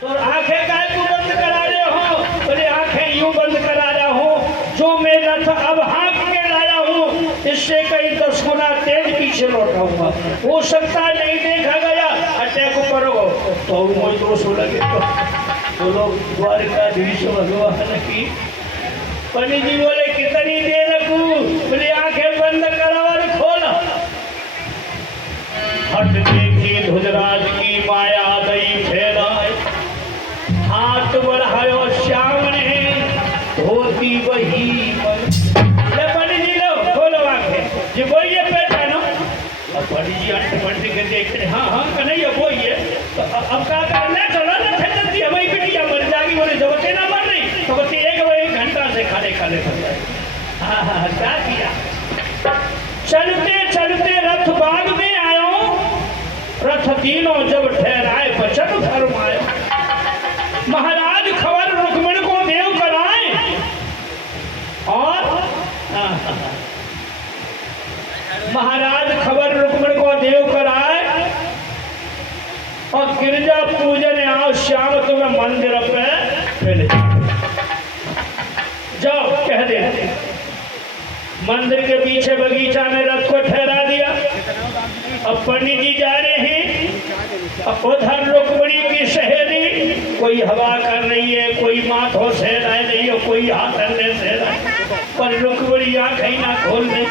तो आंखें काहे को बंद करा रहे हो? बोले आंखें यूं बंद करा रहा हूँ, जो मैं रथ अब हाँक के लाया हूँ इससे कहीं 10 गुना तेज पीछे लौटाऊंगा। हो सकता नहीं देखा गया, अटैक ऊपर हो तो मुझे दोष लगे तो लोग द्वारकाधीश भगवान की। पंडित जी बोले कितनी देर रखूं? बोले आंखें बंद करो और खोलो। हट देखी ध्वजराज की माया दई फैलाए, हाथ बढ़ायो श्याम ने धोती वही पंडित जी लो खोलो आंखें जी बोलिए पहचानो। अब पंडित जी अंट के देख रहे हाँ हाँ कन्हैया बोलिए। तो अब क्या करना? चलो ना फिर जल्दी हमारी बिटिया मर जाएगी। बोले जब बच्चे ना मर रही तो बच्चे एक घंटा से खाने खाने कर जाए। हाँ हाँ क्या किया? चलते चलते रथ बाग में आयो, रथ तीनों जब ठहराए बचन फरमाए। महाराज खबर रुक्मिणी को देव कराए और महाराज खबर रुक्मिणी को देव कराए और गिरजा पूजन आओ श्याम तुम्हें मंदिर पे मिले। जाओ कह दे। मंदिर के पीछे बगीचा में रथ को ठहरा दिया। अब पंडित जी जा रहे हैं, अब उधर रुक्मिणी की सहेली कोई हवा कर रही है, कोई माथों से रह रही है, कोई हाथ अंदर से रह, पर रुक्मिणी आंखें ना खोलने।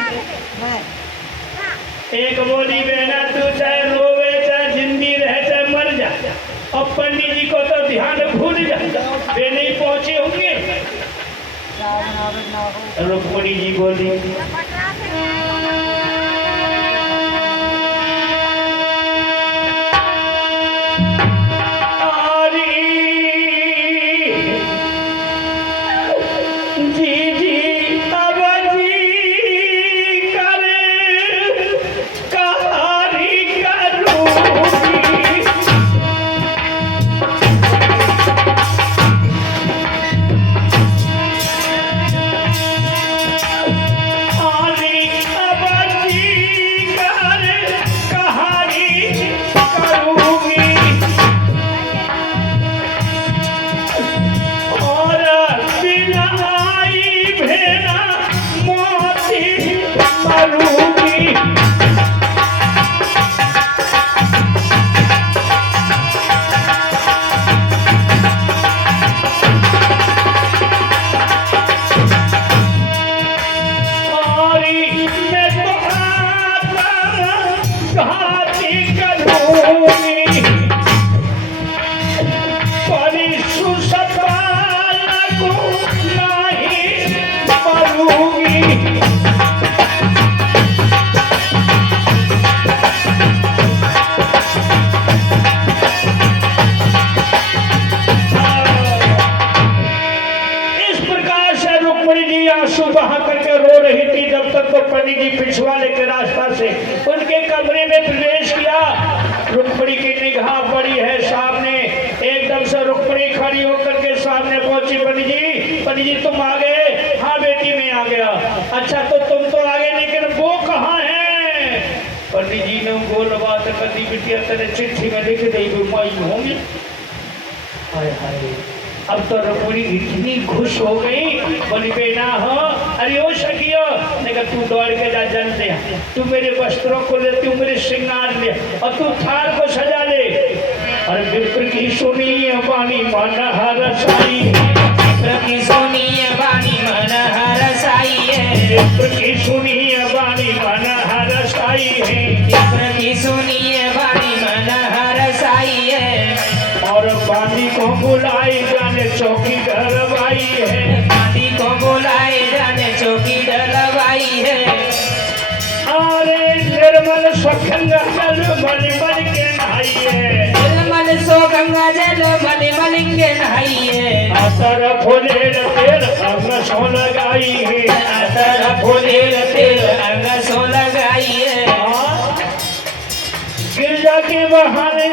एक बोली बहना तू चाहे रोवे चाहे जिंदी रहे चाहे मर जा। अब पंडित जी को तो ध्यान भूल जा, वे नहीं पहुंचे होंगे। रुक्मिणी जी बोली पंडित जी पिछवाड़े के रास्ता से उनके कमरे में प्रवेश किया। रुक्मिणी की निगाह पड़ी है सामने। एकदम से रुक्मिणी खड़ी होकर के सामने पहुंची। पंडित जी तुम आ गए? हाँ बेटी मैं आ गया। अच्छा तो तुम तो आ गए लेकिन वो कहाँ है? पंडित जी ने बोल बात कर दी। बिटिया तेरे चिट्ठी में लिख दी माई होंगी। हाय हाय अब तो रुक्मिणी इतनी खुश हो गई। बोली बेटा हो अरे ओ सखियो ने कहा तू दौड़ के जा जल दे, तू मेरे वस्त्रों को ले, तू मेरे श्रृंगार ले और तू थाल को सजा ले। और विप्र की सुनी वाणी मन हरसाई, विप्र की सुनी वाणी मन हरसाई है, विप्र की सुनी वाणी मन हरसाई है, विप्र की सुनी वाणी मन हरसाई है। और बांदी को बुलाई जाने चौकी डलवाई है, बांदी को बुलाई जाने चौकी डलवाई है। अरे निर्मल स्वगंगा जल मल मल के नहाइए, निर्मल स्वगंगा जल मल मल के नहाइए। अतर फूलेर तेल अंग सो लगाई है, अतर फूलेर तेल अंग सो लगाई है। गिरजा के बहाने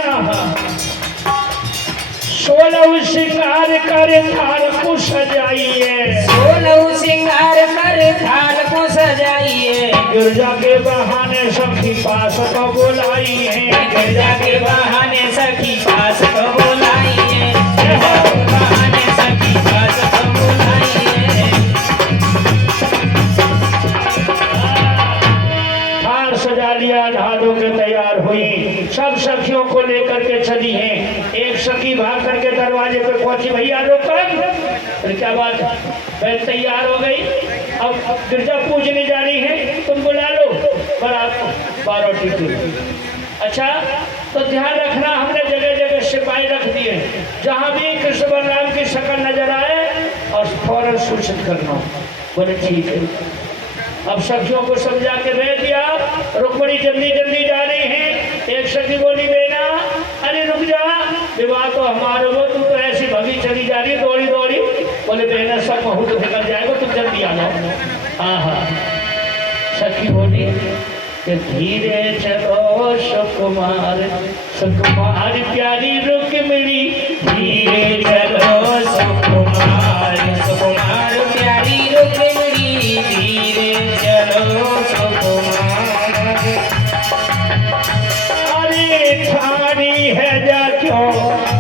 16 श्रृंगार कर थाल को सजाइए, 16 श्रृंगार कर थाल को सजाइए। गिरजा के बहाने सखी पास को बुलाई है, गिरजा के बहाने सखी पास को बुलाई है। सखी भाग करके दरवाजे पे पहुंची, भैया रोकन। अरे क्या बात है, मैं तैयार हो गई, अब गिरजा पूजने जा रही है, तुम बुला लो बारात बारोटी की। अच्छा तो ध्यान रखना, हमने जगह जगह सिपाही रख दिए, जहां भी कृष्ण बलराम की शक्ल नजर आए और फौरन सूचित करना। बोले ठीक है। अब सखियों को समझा के भेज दिया। रुक्मणी जल्दी जल्दी जा रही है। एक सखी बोली बेना अरे रुक जा, विवाह तो हमारे वो, तू तो ऐसी भगी चली जा रही दौड़ी दौड़ी। बोले बेना सब मुहूर्त निकल जाएगा, तुम जल्दी आ जाओ। हाँ हाँ। सखी बोली कि धीरे चलो सुकुमार, सुकुमार प्यारी रुक्मिणी, धीरे चलो सुकुमार, सुकुमार प्यारी रुक्मिणी, धीरे चलो सुकुमार। अरे ठानी है जा क्यों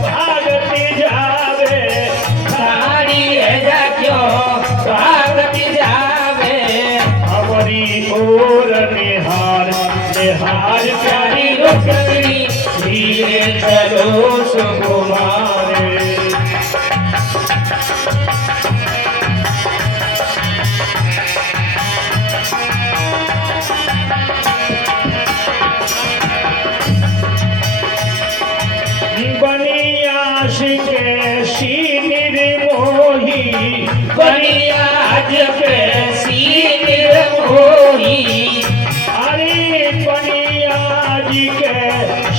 भागती जावे, ठानी है जा क्यों भागती जावे, हमारी ओर निहार निहार प्यारी रुक्मिणी, धीरे चलो सुकुमार। बनियास के सीनिर मोही, बनियाज पे सीनिर मोही, अरे बनियाज के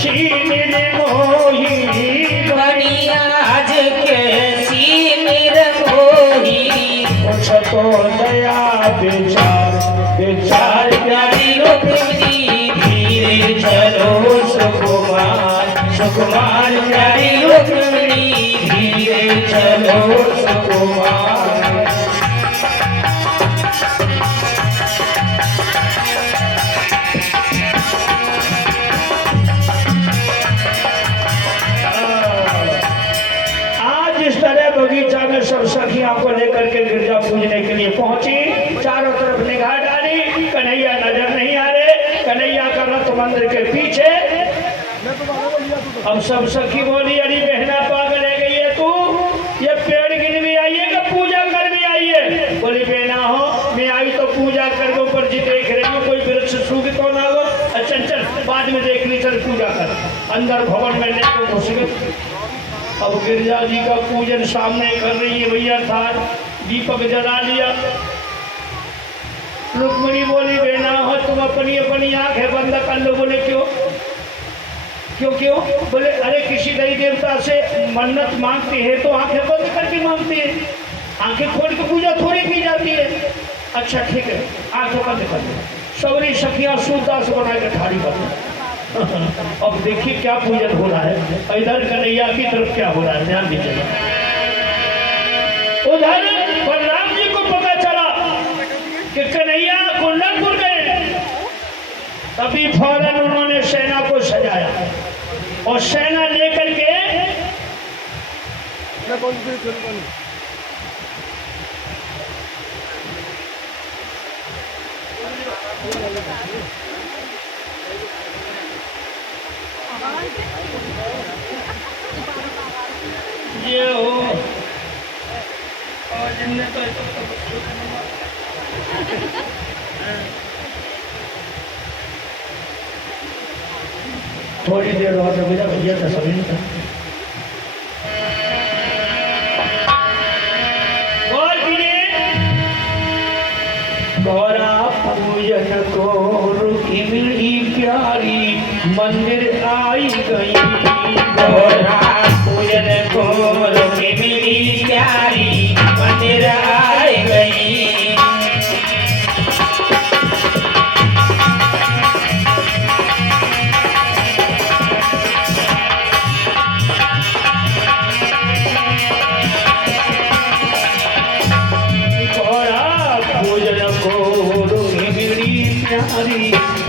सीनिर मोही, बनियाज के सीनिर मोही, कुछ तो दया विचार विचार प्यारी रुक्मिणी, धीरे चलो सुकुमार, सुकुमार प्यारी रुक्मिणी, धीरे चलो सुकुमार। आज इस तरह बगीचा में सब सखियां को लेकर के गिरजा पूजने के लिए पहुंची। चारों तरफ निगाह डाली, कन्हैया नजर नहीं आ रहे, कन्हैया का रथ मंदिर के पीछे। अब सब सखी बोली अरे बहना पागल है गई है तू, ये पेड़ गिन भी आई है कि पूजा कर भी आई है। बोली बहना हो मैं आई तो पूजा कर, ऊपर जी देख रही हूँ कोई वृक्ष सूख तो ना हो। अच्छा चल बाद में देख ली, चल पूजा कर। अंदर भवन में लेकर घुस गए। अब गिरजा जी का पूजन सामने कर रही है भैया, था दीपक जला लिया। रुक्मणी बोली बेना हो तुम अपनी अपनी आंखें बंद कर लो। बोले क्यों क्यों क्यों? बोले अरे किसी देवी देवता से मन्नत मांगती है तो आंखें बंद करके मांगती है, आंखें खोल के पूजा थोड़ी की जाती है। अच्छा ठीक है आंखें बंद कर दो। सवरी सखियां सूरदास बना के ठाड़ी कर दो। अब देखिए क्या पूजन हो रहा है, इधर कन्हैया की तरफ क्या हो रहा है, ध्यान दीजिएगा। उधर बलराम जी को पता चला कि कन्हैया कुंडलपुर गए, तभी फौरन उन्होंने सेना को सजाया और सेना लेकर के ये हो और जिनने तो थोड़ी देर और भैया भैया का सभी गौरा पूजन को रुकी मिली प्यारी, मंदिर आई गई। गौरा पूजन को रुकी मिली प्यारी, मंदिर आई गई।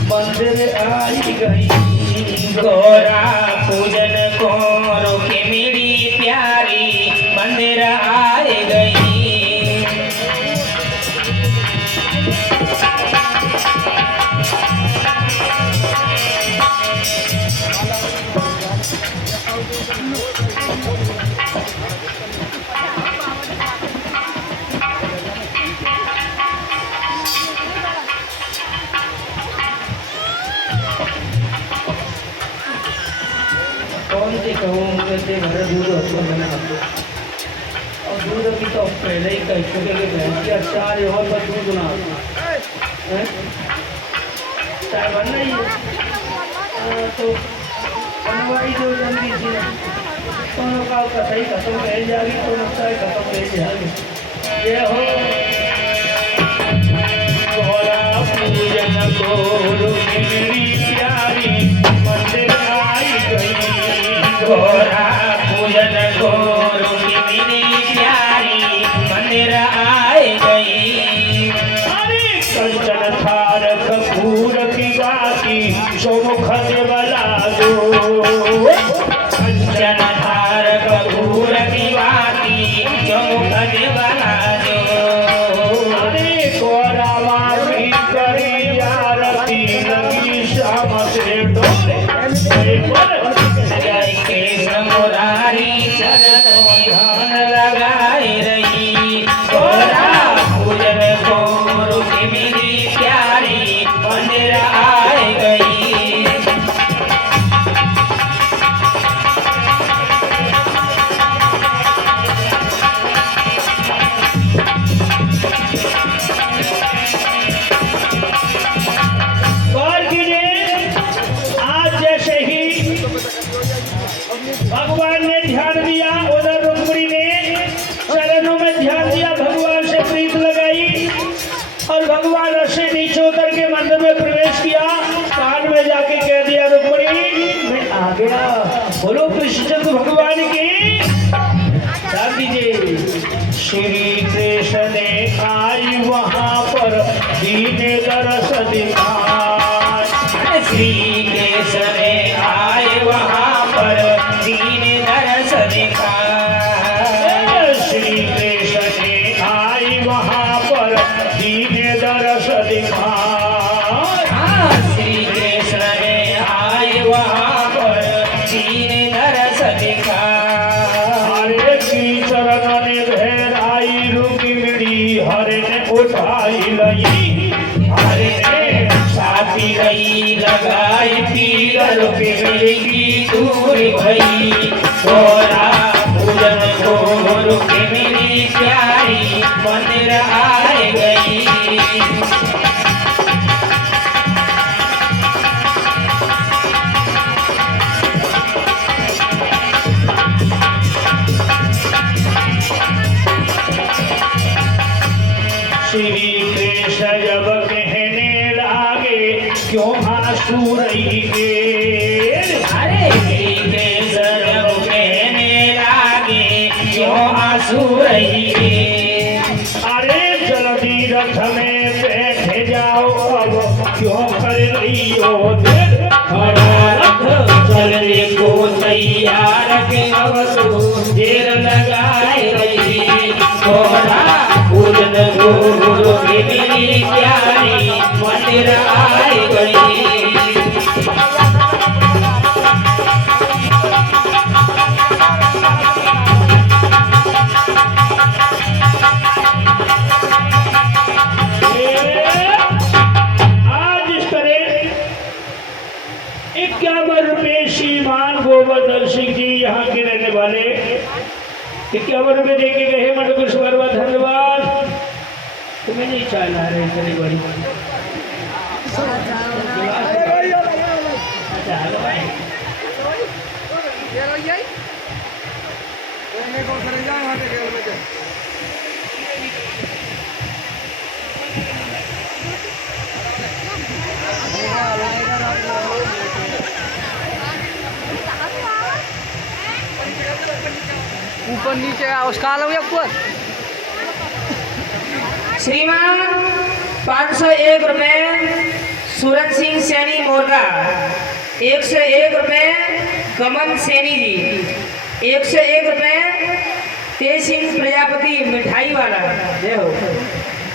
मंदिर आई गई। गौरा पूजन को रुकी मिली प्यारी, मंदिर आई गई। से घर दूध आपको बना और दूध अभी तो पहले ही कह चुके कि भैंस के अचार और पर दूध ना है चाय बनना ही है तो बनवाई जो जल्दी से दोनों का कथाई खत्म रह जाएगी तो लगता है खत्म रह जाएगी ये हो गोरा पूजन गोरु मेरी प्यारी मंदिर आई गई गोरा पूजन गोरु मेरी प्यारी मंदिर आई गई। अरे कंचन थार कपूर की बाती चौमुख देवला दो कंचन थार कपूर की बाती चौमुख देवला जो। अरे गोरावासी करी आरती लगी श्याम से डोले जय कृष्ण मुरारी चरण ध्यान लगाए रही। गोरा पूजन गोरु की मेरी प्यारी मंदिर आए गई। गौर कीजिए आज जैसे ही भगवान ने ध्यान दिया उधर रुक्मिणी ने चरणों में ध्यान दिया भगवान से प्रीत लगाई और भगवान से नीचे उतर के मंदिर में प्रवेश किया कान में जाके कह दिया रुक्मिणी मैं आ गया बोलो कृष्णचंद्र भगवान की ध्यान दीजिए। श्री कृष्ण ने आई वहां पर दीन दरस दिखाई श्री कृष्ण ने आए वहाँ पर दीन दरस दिखाए। श्री कृष्ण ने आई वहां पर दीन दरस दिखाई श्री कृष्ण ने आए वहाँ पर दीन दरस दिखाए। हरे की चरण ने भेराई रुक्मिणी हरे ने उठाई लई हरे ने छाती गई लगाई पीर रुक्मिणी की दूर भई। गोरा पूजन गोरु की मेरी प्यारी मंदिर आए गई। श्री कृष्ण जब कहने लागे क्यों आंसू रही गे अरे श्री कृष्ण जब कहने लागे क्यों आंसू रही। अरे जल्दी रथ में बैठ जाओ अब क्यों कर रही हो देर खड़ा रथ चलने को तैयार के अब तू देर लगाए रही। गोरा पूजन गोरु की मेरी प्यारी मंदिर आए गई। आज इस तरह 51 रुपये श्रीमान गोवर्धन सिंह जी यहाँ के रहने वाले 51 रुपये दे के गए मत कुछ धन्यवाद। तुम्हें नहीं चाय ला रहे इतनी बड़ी अच्छा हलवाई ऊपर नीचे उसका अलग या ऊपर श्रीमान 501 रुपये सूरज सिंह सैनी मोरगा। 101 रुपये कमल सैनी जी। 101 रुपये तेज सिंह प्रजापति मिठाई वाला जय हो।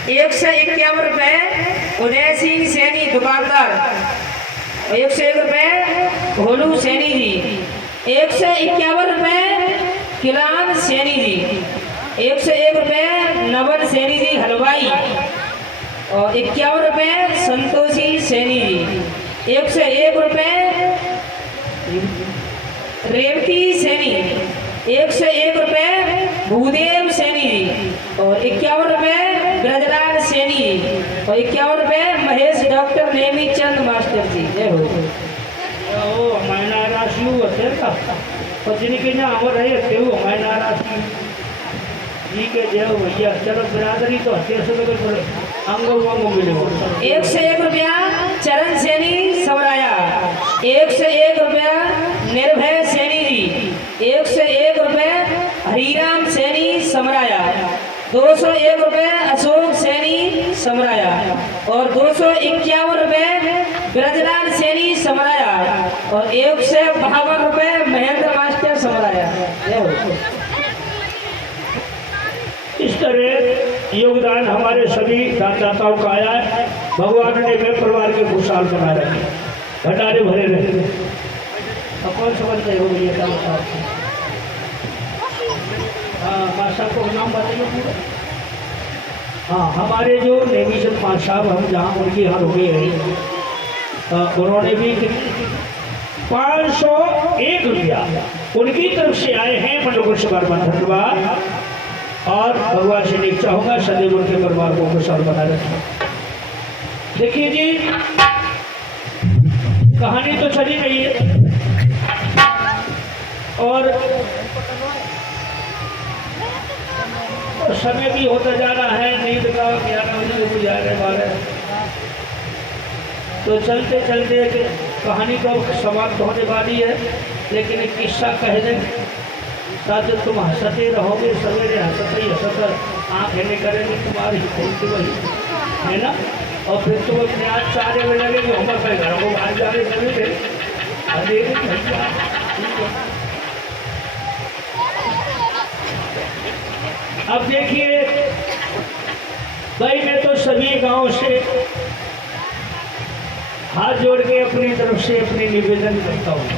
151 रुपये उदय सिंह सैनी दुकानदार। 101 रुपये भोलू सैनी जी। 151 रुपये किलान सैनी जी। 101 रुपये नवल सैनी जी हलवाई और 51 रुपये संतोषी सैनी जी। 101 रुपये रेवती सैनी 101 रुपए भूदेव सैनी जी और 51 रुपए ब्रजलाल सैनी जी और 51 रुपए महेश डॉक्टर नेमी चंद मास्टर जी। जय हो। ओ हमारा राशि होते का पत्नी के ना और रहे थे वो हमारा राशि जी के जय हो भैया। चलो बिरादरी तो हत्या से लगे थोड़े अंगों वांगों मिले 101 रुपया चरण सैनी समराया, 101 रुपया निर्भय सैनी जी, 101 रुपए हरिराम सैनी समराया, 201 रुपए अशोक सैनी समराया और 251 रुपए ब्रजलाल सैनी समराया और 152 रुपए महेंद्र मास्टर समराया। जय हो। इस तरह योगदान हमारे सभी दानदाताओं का आया है। भगवान ने वे परिवार के खुशहाल बना रखे, भंडारे भरे रहे। अब कौन समझते हो भैया का बताओ? हाँ मास्टर को नाम बताइए पूरा। हाँ हमारे जो नेमीचंद पाल साहब हम जहाँ उनके यहाँ रुके हैं उन्होंने भी 501 रुपया उनकी तरफ से आए हैं। मनोगुण से बार बार धन्यवाद और भगवान से नेक चाहूंगा सदैव उनके परिवार को खुशहाल बना रखें। देखिए जी कहानी तो चली रही है और समय भी होता जा रहा है, नींद का 11 बजे गुजारे वाले। तो चलते चलते कहानी तो समाप्त होने वाली है, लेकिन एक किस्सा कह दें ताकि तुम हंसते रहोगे, सवेरे हंसते ही हंसते आँखें नहीं करेंगे तुम्हारी खोलती वही है ना। और फिर तुम अपने आज 4 बजे लगेगी हम अपने घर को बाहर जाने सवेरे अरे भैया। अब देखिए भाई मैं तो सभी गांव से हाथ जोड़ के अपनी तरफ से अपनी निवेदन करता हूँ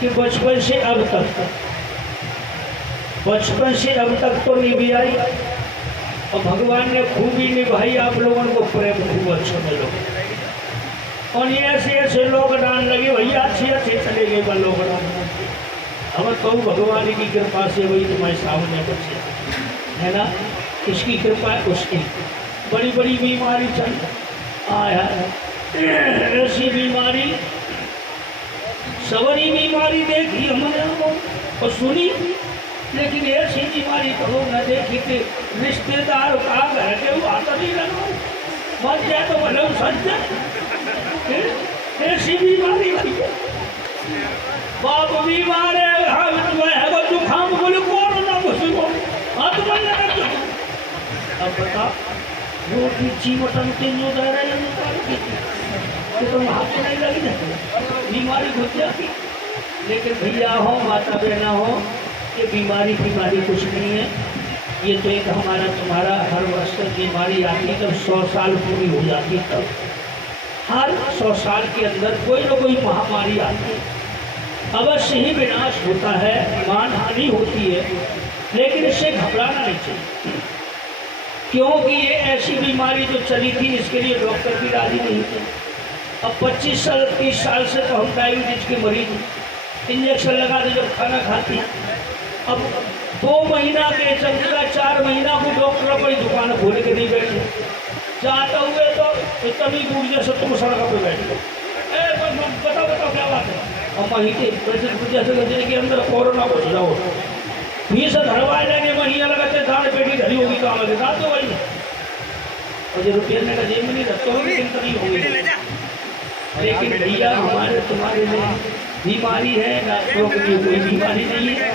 कि बचपन से अब तक तो निभी आई और भगवान ने खूबी निभाई। आप लोगों को प्रेम खूब अच्छा मिलो और ये ऐसे लॉकडाउन लगे भैया अच्छे चले गए लॉकडाउन। अब तो भगवान की कृपा से वही तुम्हारे सामने बचे है ना। इसकी कृपा है उसकी। बड़ी बड़ी बीमारी चल आया ऐसी बीमारी सवरी बीमारी देखी हमने और सुनी, लेकिन ऐसी बीमारी तो न देखी थी। रिश्तेदार का घर के वो आता नहीं लगा मर जाए तो भले सच जाए। ऐसी बीमारी बाप बीमार है जुकाम बोले कोरोना अब बता वो पीछी मटन के जो दे रहे हैं तो हाथ नहीं लगी जाती बीमारी घुस जाती। लेकिन भैया हो माता बहना हो ये बीमारी कुछ नहीं है। ये तो एक हमारा तुम्हारा हर वर्ष बीमारी आती जब 100 साल पूरी हो जाती तब हर 100 साल के अंदर कोई ना कोई महामारी आती है। अवश्य ही विनाश होता है, मान हानि होती है, लेकिन इससे घबराना नहीं चाहिए क्योंकि ये ऐसी बीमारी जो चली थी इसके लिए डॉक्टर भी राजी नहीं थे। अब 25 साल 30 साल से तो हम डायबिटीज के मरीज इंजेक्शन लगा दे जब खाना खाती। अब 2 महीना के चलता 4 महीना को डॉक्टर अपनी दुकान खोल के नहीं बैठे चाहते हुए तो इतनी दूर जैसे तुम सड़क पर बैठ गए। बताओ क्या बात है। और महीने जैसे के अंदर कोरोना को सुझाओ फीस धरवाए जाएंगे महीना लगाते दान पेटी धरी होगी काम लगे दान तो वही और जो रुपये का जेब में नहीं रखते होगी चिंता नहीं होगी। लेकिन भैया हमारे तुम्हारे लिए बीमारी है डॉक्टरों के लिए कोई बीमारी नहीं है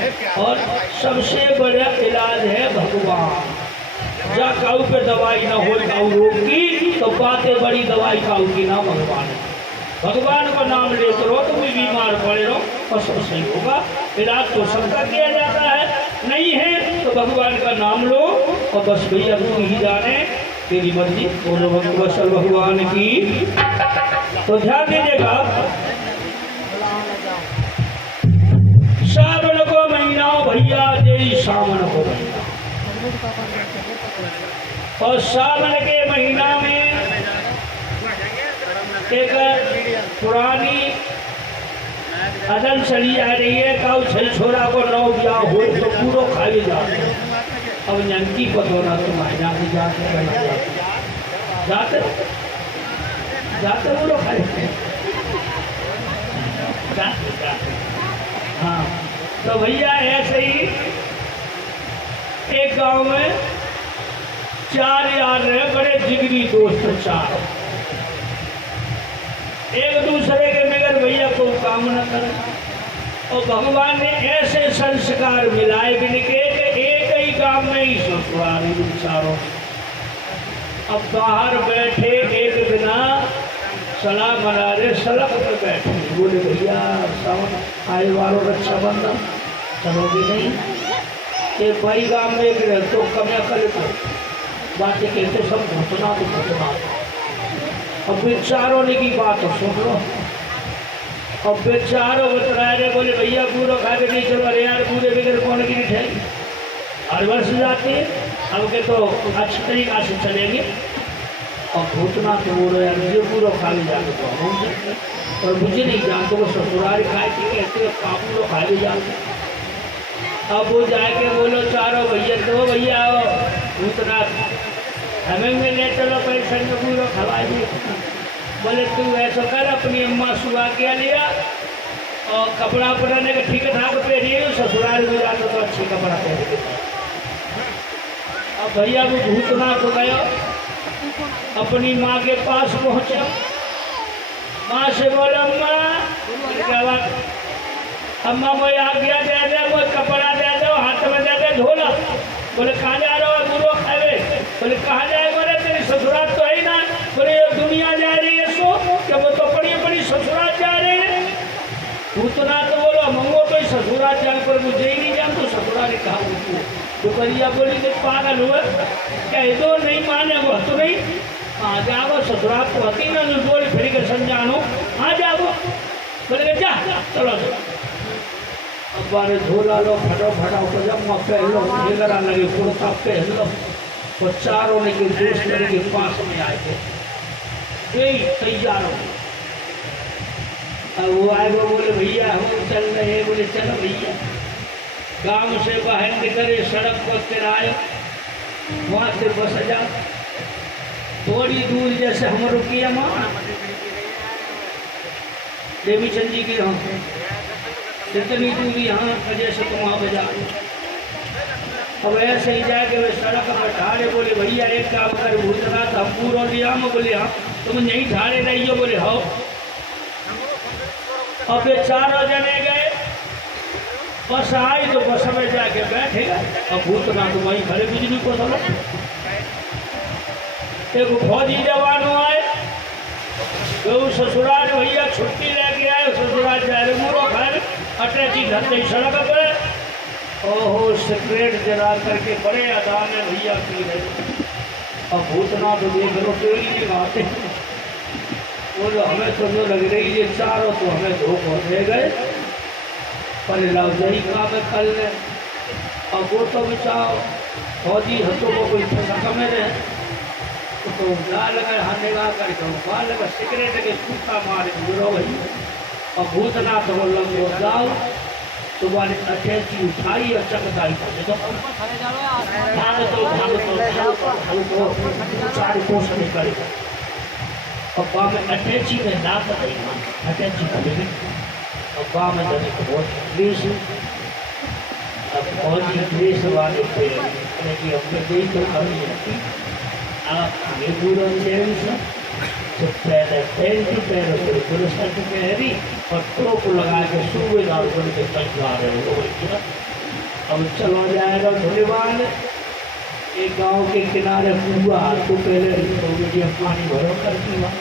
और सबसे बड़ा इलाज है भगवान। जा काऊ पे दवाई ना हो काऊ रोग की तो बातें बड़ी दवाई काऊ की ना भगवान है। भगवान का नाम लेते रहो तो भी बीमार पड़े रहो और सब सही होगा। इलाज तो सबका किया जाता है, नहीं है तो भगवान का नाम लो और बस भैया तू ही जाने तेरी मर्जी। बोलो भगवान की। तो ध्यान दीजिएगा सावन को महीना भैया जय सावन को महीना और सावन के महीना में एक पुरानी अदन चली आ रही है काउ छल छोरा को नौ ब्याह हो तो पूरो खाली जा अब नंकी को दोना तुम्हारे जाते जाते जाते पूरो खाली हाँ तो भैया ऐसे ही एक गांव में 4 यार रहे बड़े जिगरी दोस्त 4 एक दूसरे के बगैर भैया को काम न करे और भगवान ने ऐसे संस्कार मिलाए बिनके कि एक ही गांव में ही ससुराल चारों। अब बाहर बैठे एक बिना सलाह बना रहे सड़क पर बैठे बोले भैया सावन आए वालों रक्षाबंधन चलोगे नहीं ये भाई गांव में एक तो कम कर बातें कहते सब घुटना तो घुटना। अब बेचारों ने की बात तो सुन लो। अब बेचारों बतरा रहे बोले भैया पूरा खा के नहीं चलो अरे यार पूरे बगैर कौन की नहीं ठहरी हर वर्ष जाते हैं अब के तो अच्छी तरीका से चलेंगे और घुटना तो बोल रहे यार ये पूरा खा के जाके तो हम और मुझे नहीं जानते वो ससुराल खाए थी कहते काबू लोग खा के जाते। अब वो जाके बोलो चारों भैया तो भैया आओ भूतनाथ हमें मिले चलो पैसा में पूरा खवा दिए। बोले तू ऐसा कर अपनी अम्मा सुबह क्या लिया और कपड़ा पहनने का ठीक ठाक पहनिए ससुराल में जाता तो अच्छी कपड़ा पहन। अब भैया वो भूतनाथ हो गया अपनी माँ के पास पहुँचा। माँ से बोले अम्मा क्या बात अम्मा कोई आज्ञा दे दे कोई कपड़ा दे दो हाथ में दे दे ढोला। बोले कहाँ जा रहे हो गुरु खावे। बोले कहाँ जाए बोले तेरी ससुराल तो है ना। बोले दुनिया जा रही है सो क्या वो तो बड़ी बड़ी ससुराल जा रहे हैं। भूतनाथ तो बोलो मंगो तो ससुराल जाने पर मुझे ही नहीं जान तो ससुराल कहा तो करिया बोली तो पागल हुए क्या दो नहीं माने वो तो नहीं हाँ जाओ ससुराल को हती ना बोल फिर के समझानो हाँ जाओ। बोले जा चलो अब बारे झोला लो फटो फटा पजामा पहन लो घेरा लगे कुर्ता पहन लो वो चारों ने के दूसरे के पास में आए थे यही तैयार हो। अब वो आए वो बोले भैया हम चल रहे हैं। बोले चलो भैया गांव से बाहर निकले सड़क पर किराए वहाँ से बस जा थोड़ी दूर जैसे हम रुकी है माँ देवी चंद जी की हम जितनी दूर यहाँ जैसे तुम वहाँ बजा। अब ऐसे ही जाके वे सड़क पर ठाड़े बोले भैया एक काम कर भूतनाथ हम पूरा लिया बोले हाँ तुम यहीं ठाड़े रहिए। बोले हो। अब ये चारों जने गए बस आई तो बस में जाके बैठे अब भूतनाथ वहीं खड़े बिजली को सब एक फौजी जवान आए तो ससुराल भैया छुट्टी लेके आए ससुराल जाए मुरो खाए अटैची धरते सड़क पर ओहो सिगरेट जला करके बड़े अदा में भैया पी रहे। अब भूतनाथ तो देख लो पेड़ ही निभाते बोलो हमें तो जो लग रही है चारों तो हमें धोखा दे गए पर लवजही काम कर ले। अब वो तो बचाओ फौजी हथों को कोई फंसा में रहे तो जा लगा हाने गा करके वहाँ लगा सिगरेट के सूखा मारे बुरो भाई। और भूतनाथ तो लंबो जाओ तुम्हारे अटैची उठाई और चकदाई तो सारे कोष नहीं करेगा। और वहाँ में अटैची में ना पड़े अटैची करेगी और वहाँ में जाने को बहुत प्लीज अब बहुत ही प्लीज वाले थे कि अपने गई तो कमी रहती आप ये पूरा तो पहले पहनती पैरों पर पुरस्कार की पहरी और टोप लगा के सूबेदार बन के चलवा रहे हो। अब चलो जाएगा धन्यवाद एक गांव के किनारे कुआ तो पहले पानी भरो करती वहाँ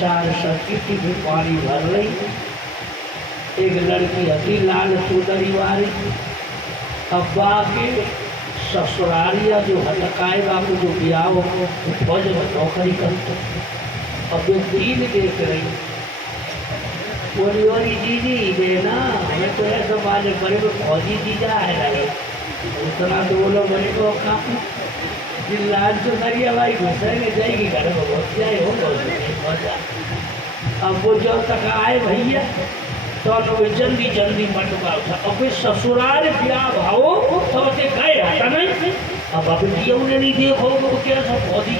4 सर्किट भी पानी भर रही। एक लड़की हती लाल चौधरी वाली अब बाकी ससुरालिया जो हटकाए बाबू जो ब्याह हो फौज में नौकरी करते अब जो दिन देख रही बोली वाली जीजी देना हमें तो ऐसा माले बड़े में फौजी जीजा है रहे उतना तो बोलो बड़े को काम जिन लाल जो नरिया भाई घुसेंगे जाएगी घर में बहुत जाए हो अब वो जो तक आए भैया तो वे जल्दी जल्दी मंडवा था अब ससुराल ब्याह भावो तो ते गए आता नहीं अब ये उन्हें नहीं देखो तो क्या सब फौजी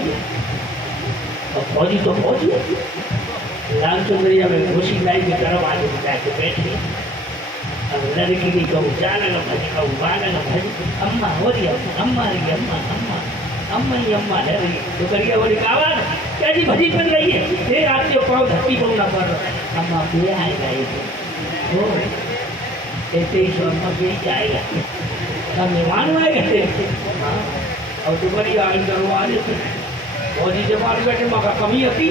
अब फौजी तो फौजी लाल चंद्रिया में खुशी लाई के दरवाजे में जाके बैठी अब लड़की भी कहूँ जाना ना भाई कहूँ बाना ना भाई अम्मा हो रही अम्मा रही अम्मा अम्मा अम्मा ही अम्मा है रही तो करिए बोली आवाज क्या जी भजी बन रही है ये आती हो पाँव धरती पाँव ना पर अम्मा पे आएगा हो ऐसे ही सो अम्मा पे जाएगा हम मेहमान आएगा और तो करिए आज दरवाजे से और जी जब आगे बैठे माँ का कमी होती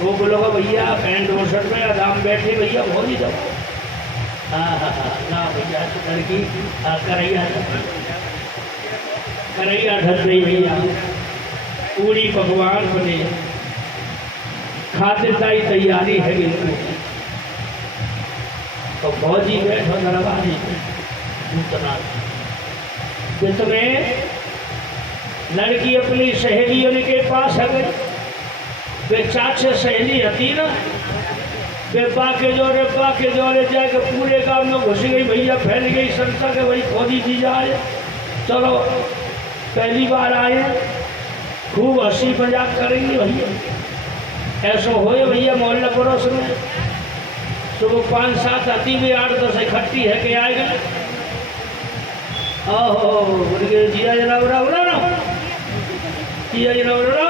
वो बोलोगा भैया पैंट और शर्ट में आराम बैठे भैया बहुत ही जब हाँ ना भैया लड़की करैया ढल रही भैया पूरी पकवान बने खातिरदारी तैयारी है बिल्कुल तो फौजी बैठो दरबारी सूचना जिसमें लड़की अपनी सहेलियों के पास है गई वे चाचे सहेली हती ना वे बाके जोरे जाके पूरे गांव में घुस गई भैया फैल गई संस्था के भाई फौजी जी जाए चलो पहली बार आए खूब हंसी मजाक करेंगे भैया ऐसा होए भैया मोहल्ला पड़ोस में सुबह 5-7 आती भी 8-10 इकट्ठी है के आएगा ओहो जिया जना उड़ा जिया जना उड़ा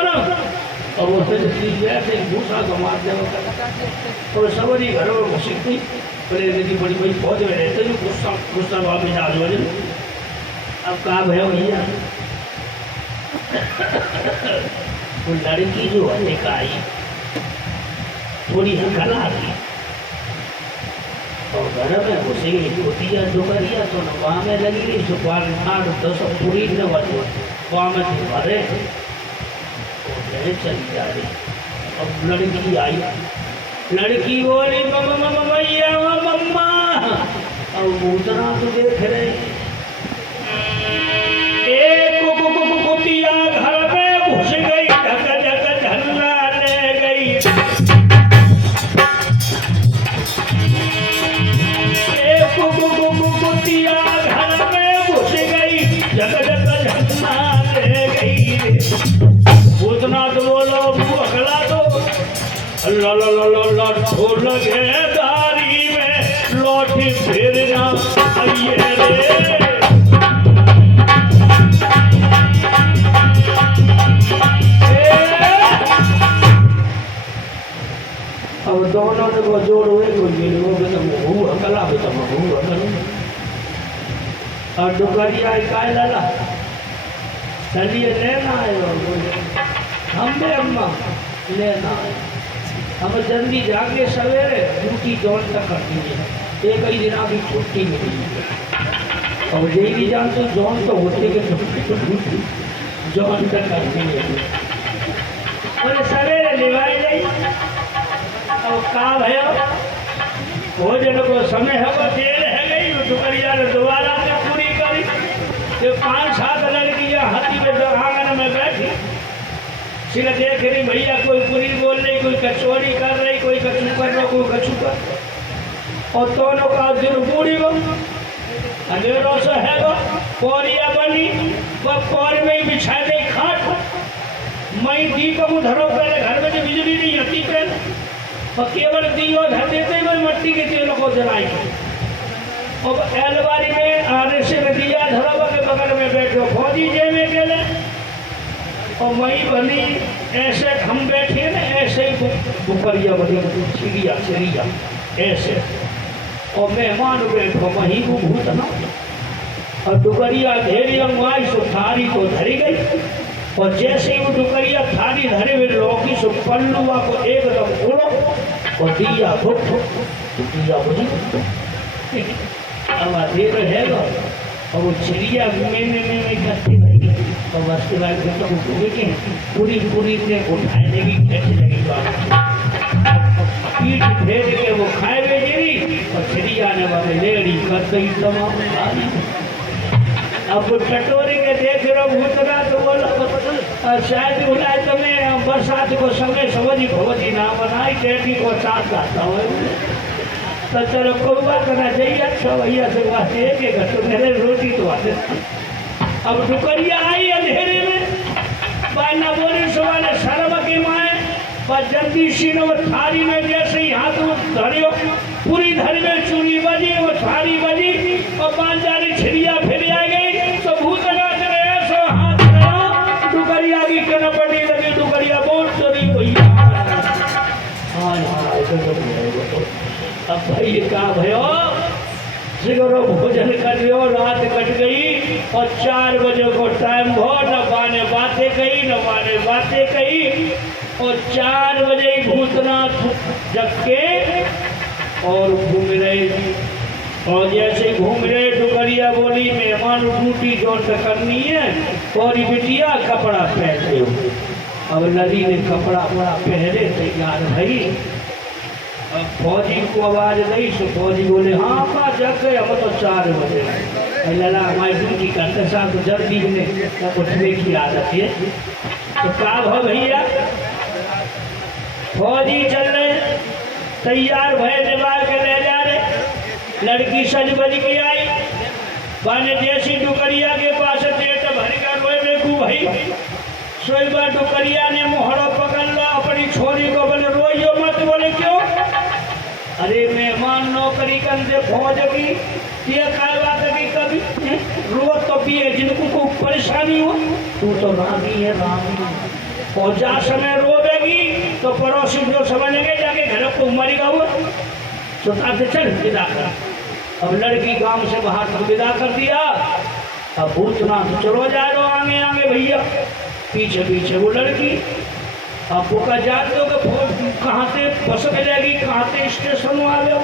और वो से भूसा मार देव और सवरी घर में घुसी थी पहले यदि बड़ी बड़ी फौज में रहते जो गुस्सा बाबी डाल वाले अब कहा भैया भैया वो लड़की जो है आई थोड़ी हकला थी और घर में घुसी गई धोतिया डुगरिया तो वहाँ में लगी रही सुपार 8-10 पूरी न बचे वहाँ में थी भरे चली जा रही अब लड़की आई लड़की बोली मैया मम्मा और उतना तो देख रहे एक कुतिया घर में घुस गई ढक धन्ना ले गई एक कुतिया घर में घुस गई ढक धन्ना ले गई उतना तो बोलो अगला तो ढोल लगे दारी में लौटी फेरना आइए रे अब दोनों ने वो जोड़ हुए वो अगला भी तो और दुपहरिया काय लाला चलिए लेना है हम भी अम्मा लेना है हम जल्दी जाके सवेरे ड्यूटी जॉइन तक कर दीजिए एक ही दिन की छुट्टी मिली और यही भी जानते जॉन तो होते के जॉइन तक कर दीजिए और सवेरे लेवाई गई और कहा भैया भोजन को समय है देर है गई दुपहरिया ने दोबारा से पूरी करी कि 5-7 लड़कियाँ हाथी में आंगन में बैठी सिर्फ देख रही भैया कोई पूरी बोल रही कोई कचौरी कर रही कोई कचू कर रहा कोई कचू कर और दोनों का दिल बूढ़ी वो अंधेरों से है वो पौरिया बनी वह पौर में ही बिछा दे खाट मई दीपक धरो पहले घर में जो बिजली नहीं होती पहले और केवल दियो धर देते ही मट्टी के तेलों को जलाई और एलवारी में आने से दिया धरा के बगल में बैठो फौजी जे में गेले और मई बनी ऐसे हम बैठे ना ऐसे ही दुपहरिया बनी चिड़िया ऐसे और मेहमान बैठो वहीं को भूतना और दुपहरिया घेरी अंगवाई सो थारी को धरी गई और जैसे ही वो दुपहरिया थारी धरे हुए लौकी सो पल्लुआ को एकदम उड़ो और दिया दिया बुझी अब देर है और वो चिड़िया में करती रही और उसके बाद तो देखें पूरी ने उठाए देगी कैसे लगेगी पीठ फेर के वो खाए हुए गिरी और चिड़िया ने वाले लेड़ी कर गई तमाम अब कटोरी के देख रहे भूतरा तो बोलो शायद बुलाए तुम्हें बरसात को समय समझी भगवती नाम बनाई बेटी को साथ आता हो तो चलो कौआ करना चाहिए। अच्छा भैया से बात एक तो मेरे रोटी तो आते। अब डुकरिया आई अंधेरे में, बाना बोली सुबह ने शर्म की माए बस जल्दी सीनो थारी में जैसे ही हाथ धरियो पूरी धर में चूड़ी बजी वो थारी बजी और बांजारी छिड़िया फिर आ गई तो भूत नाच रहे सो हाथ गया डुकरिया की कनपटी लगी। डुकरिया बोल चोरी भैया अब भाई का भयो सिगरो भोजन कर लियो। रात कट गई और 4 बजे को टाइम हो, न बाने बातें कही न बाने बातें कही और 4 बजे ही भूतनाथ जग के और घूम रहे। और जैसे घूम रहे डुकरिया बोली मेहमान ड्यूटी जो करनी है और बिटिया कपड़ा पहनते हो। अब नदी ने कपड़ा बड़ा पहने तैयार भाई। अब फौजी को आवाज दी तो फौजी बोले हाँ अपना जग गए अब तो 4 बजे लला हमारी ड्यूटी करते साथ तो जल्दी ने उठने की आदत है। तो क्या हो भैया फौजी चल रहे तैयार भय निभा के ले जा रहे। लड़की सज बज के आई बाने जैसी डुकरिया के पास पेट भर कर रोए बेकू भाई। सोईबा डुकरिया ने मोहरा पकड़ ला अपनी छोरी को बोले रोइयो मत। बोले क्यों? अरे मेहमान नौकरी करते फौज की ये काय बात की कभी रोज तो पिए जिनको को परेशानी हो तू तो रानी है रानी। और जा समय रोवेगी तो पड़ोसी जो समझेंगे जाके घर को मरेगा वो सुताते चल विदा कर। अब लड़की गांव से बाहर तक विदा कर दिया। अब भूतनाथ चलो जा रहे आगे आगे भैया पीछे पीछे वो लड़की। अब वो का जाते हो कहाँ से बस मिलेगी कहाँ से स्टेशन आ लो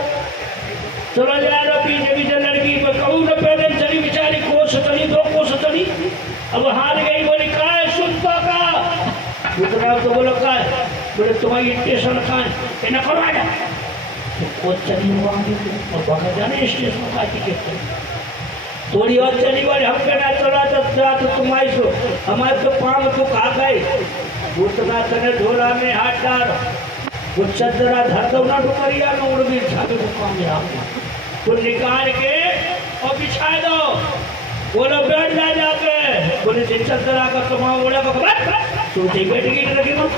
चलो जा रहे पीछे पीछे लड़की कहूँ न पहले चली बेचारी कोस चली 2 कोस चली। अब हार गई बोली का है सुनता का उतना तो बोलो का है बोले तुम्हारी स्टेशन कहाँ है न करो आया वो चली और बाका जाने स्टेशन का टिकट थोड़ी और चली बोले हम कहना चला तो तुम्हारी सो हमारे तो पाँव तो खा गए। उतना तने ढोला में हाथ डाल वो चदरा धर दो ना डुकरिया में उड़ भी छापे को काम तो निकाल के और बिछा दो। बोलो बैठ जा जाके बोले चदरा का कमा उड़ा को सोचे बैठ गई लगी ना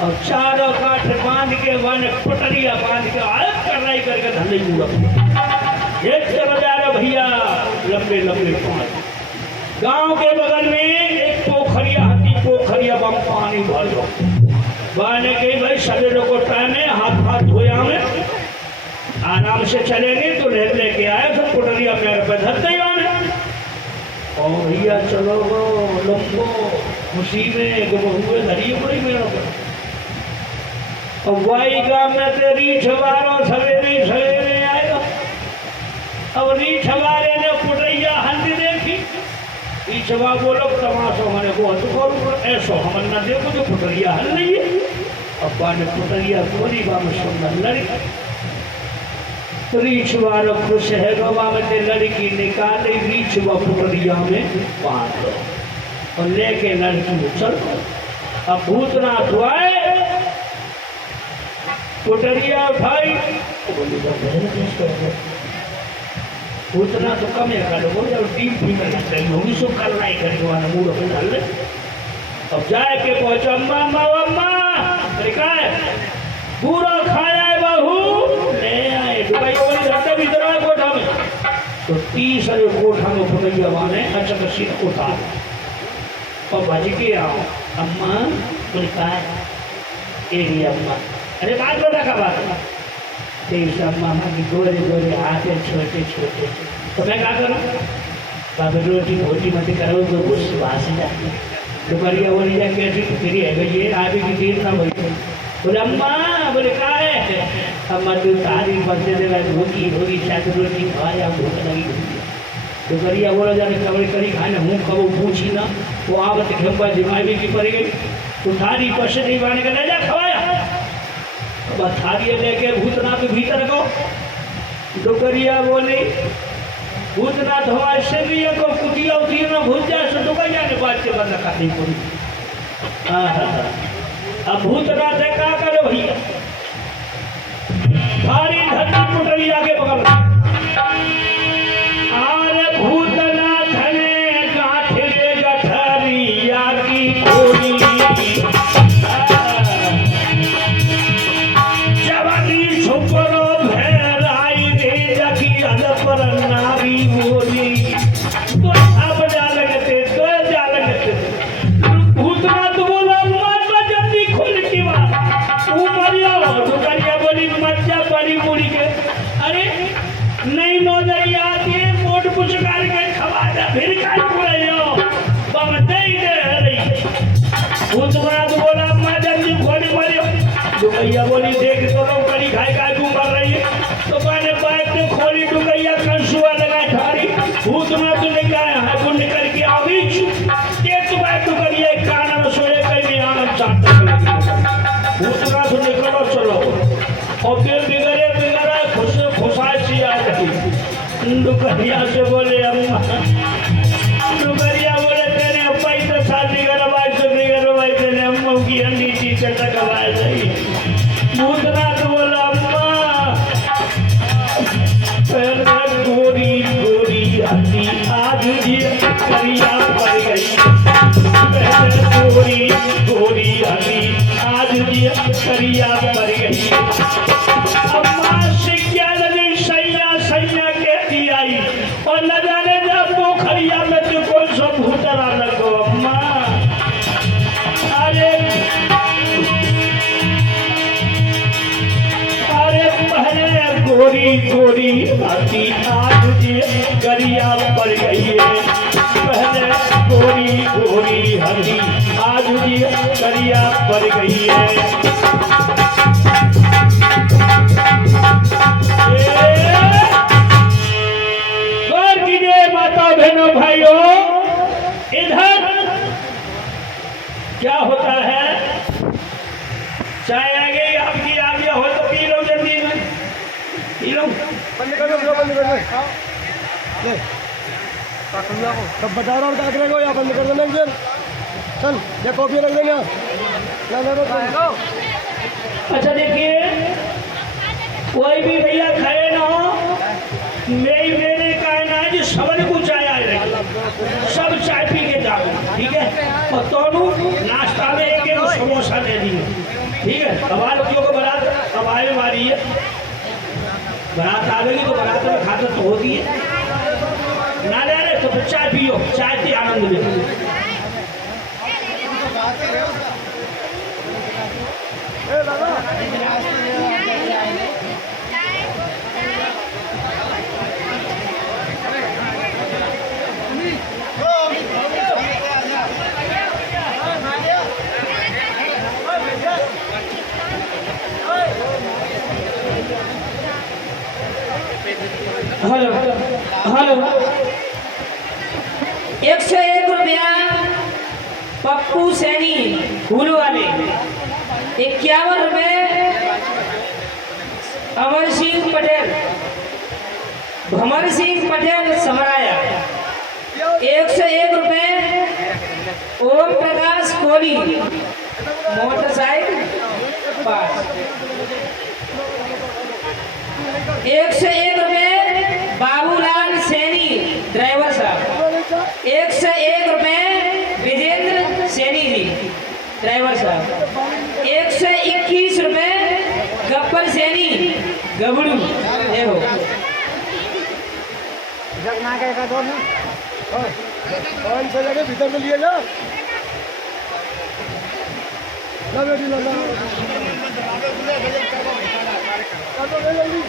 और चारों काठ बांध के वन पटरिया बांध के अलग करना ही करके धंधे पूरा एक चलो जा रहे भैया लंबे लंबे गांव के बगल में एक पोखरिया पोखरिया बम पानी भर दो बहाने के भाई सवेरे को टाइम है हाथ धोया में आराम से चलेंगे तो लेके आए फिर पोटरिया मेरे पे धरते ही आने और भैया चलो लोगों खुशी में हुए धरी पड़ी मेरे पर। और वाई गाँव में तो रीछ वारो सवेरे सवेरे आएगा। अब रीछ वारे ने पोटरिया हंडी देखी ईचवा बोलो तमाशो मैंने बहुत करो ऐसो हम न देखो तो पुटरिया हल नहीं है। अब्बा ने पुटरिया थोड़ी बाम सुंदर लड़की रीछवा खुश है बाबा में ते लड़की निकाले रीछवा पुटरिया में बांध दो और लेके लड़की चल। अब भूतनाथ आए पुटरिया भाई उतना तो कम है कर लो जब डीप भी करना चाहिए होगी सो करना ही करके वाला मूड हो डाल। अब जाए के पहुंचो अम्मा अम्मा अम्मा तरीका है पूरा खाया है बहू ले आए दुबई वाली रहते भी दरवा कोठा में तो 30 कोठा में भैया वाले अच्छा कसी कोठा और भज के आओ अम्मा तरीका है अम्मा अरे बात बता का बात मामा की गोरे गोरे हाथ है छोटे छोटे तो मैं क्या करूँ बाबा रोटी भोटी मत करो तो गुस्सा से जाती दोपहरिया बोली जा कैसी फिरी है भाई ये आगे की देर ना बोली बोले अम्मा बोले कहा है अम्मा तू तारी बच्चे दे भूखी होगी शायद रोटी खा या भूख लगी दोपहरिया बोला जाने कबड़ी करी खाने हूँ कबो पूछी ना वो आवत खेपा दिमागी की पड़ गई तो थारी पशे नहीं बाने का ले जा खवाया थारिये लेके भूतनाथ भीतर को डुकरिया बोली भूतनाथ हमारे शरीर को कुटिया उठी में घुस जाए तो डुकरिया ने बात के बंद खाती पूरी। अब भूतनाथ क्या करो भैया थारी धरती टुटरी आगे बगल आरे भूतनाथ ने गांठ रे गठरिया की खोली जवानी छुपरो भेराई रे जकी अल पर नारी बोली तो अब जा लगते भूतनाथ बोला मत जल्दी खोल की बात ऊपरिया दुकरिया बोली मज्जा बड़ी मुड़ी के अरे नहीं नौजरिया के मोट पुचकार के खवा दे फिर काट पड़े हो बम दे रही भूतनाथ बोला मैं जल्दी खोली मारियो दुकैया बोली देख तो लोग कड़ी खाई खाई तू कर रही है तो मैंने बैठ के खोली दुकैया कंसुआ लगा ठारी भूतनाथ ने कहा है तू निकल के अभी के तू बैठ तू करिए कान में सोए कहीं आनंद चाहते भूतनाथ निकलो चलो और फिर बिगड़े खुशासी आ गई दुकरिया से बोले अम्मा दुकरिया बोले तेने पैसा साल बिगड़वाई तेने अम्मा की अंडी चीज टकवाई गई भूतनाथ बोला अम्मा गोरी गोरी हड्डी आज ये करिया पड़ गई गोरी गोरी हड्डी आज ये करिया पड़ गई अम्मा शिक्षा लगी सैया सैया कहती आई और न जाने जब पोखरिया में तो कौन सा भूतरा लगो अम्मा अरे पहले गोरी गोरी हाथी आज ये गरिया पड़ गई है पहले गोरी गोरी हाथी आज ये गरिया पड़ गई है माता बहनों भाइयों इधर क्या होता है चाय आ गई आपकी आ गया हो तो पी लो जल्दी में पी लो बंद कर दो ले तब बता रहा हूँ काट रहे या बंद कर दो चल ये कॉपी रख देना अच्छा देखिए कोई भी भैया खड़े ना हो मेरे कहना है जो सबने को चाय आ रही सब चाय पी के जाओ ठीक है और दोनों नाश्ता में एक समोसा दे दिए ठीक है हमारे लोगों को बारात अब आए वाली है बारात आवेगी तो बारात में खातर तो होती है ना ले रहे तो चाय पियो चाय के आनंद में हेलो हेलो 101 रुपया पप्पू सैनी फूल वाले 51 रुपये अमर सिंह पटेल भमर सिंह पटेल समराया 101 रुपये ओम प्रकाश कोहली मोटरसाइकिल पास 101 रुपये बाबूलाल सैनी ड्राइवर साहब 101 रुपये विजेंद्र सैनी जी ड्राइवर साहब 121 रुपये गब्बर सैनी गबड़ू देखो जगना का दो ना कौन से जगह भीतर में लिए जा ना बेटी ना जल्दी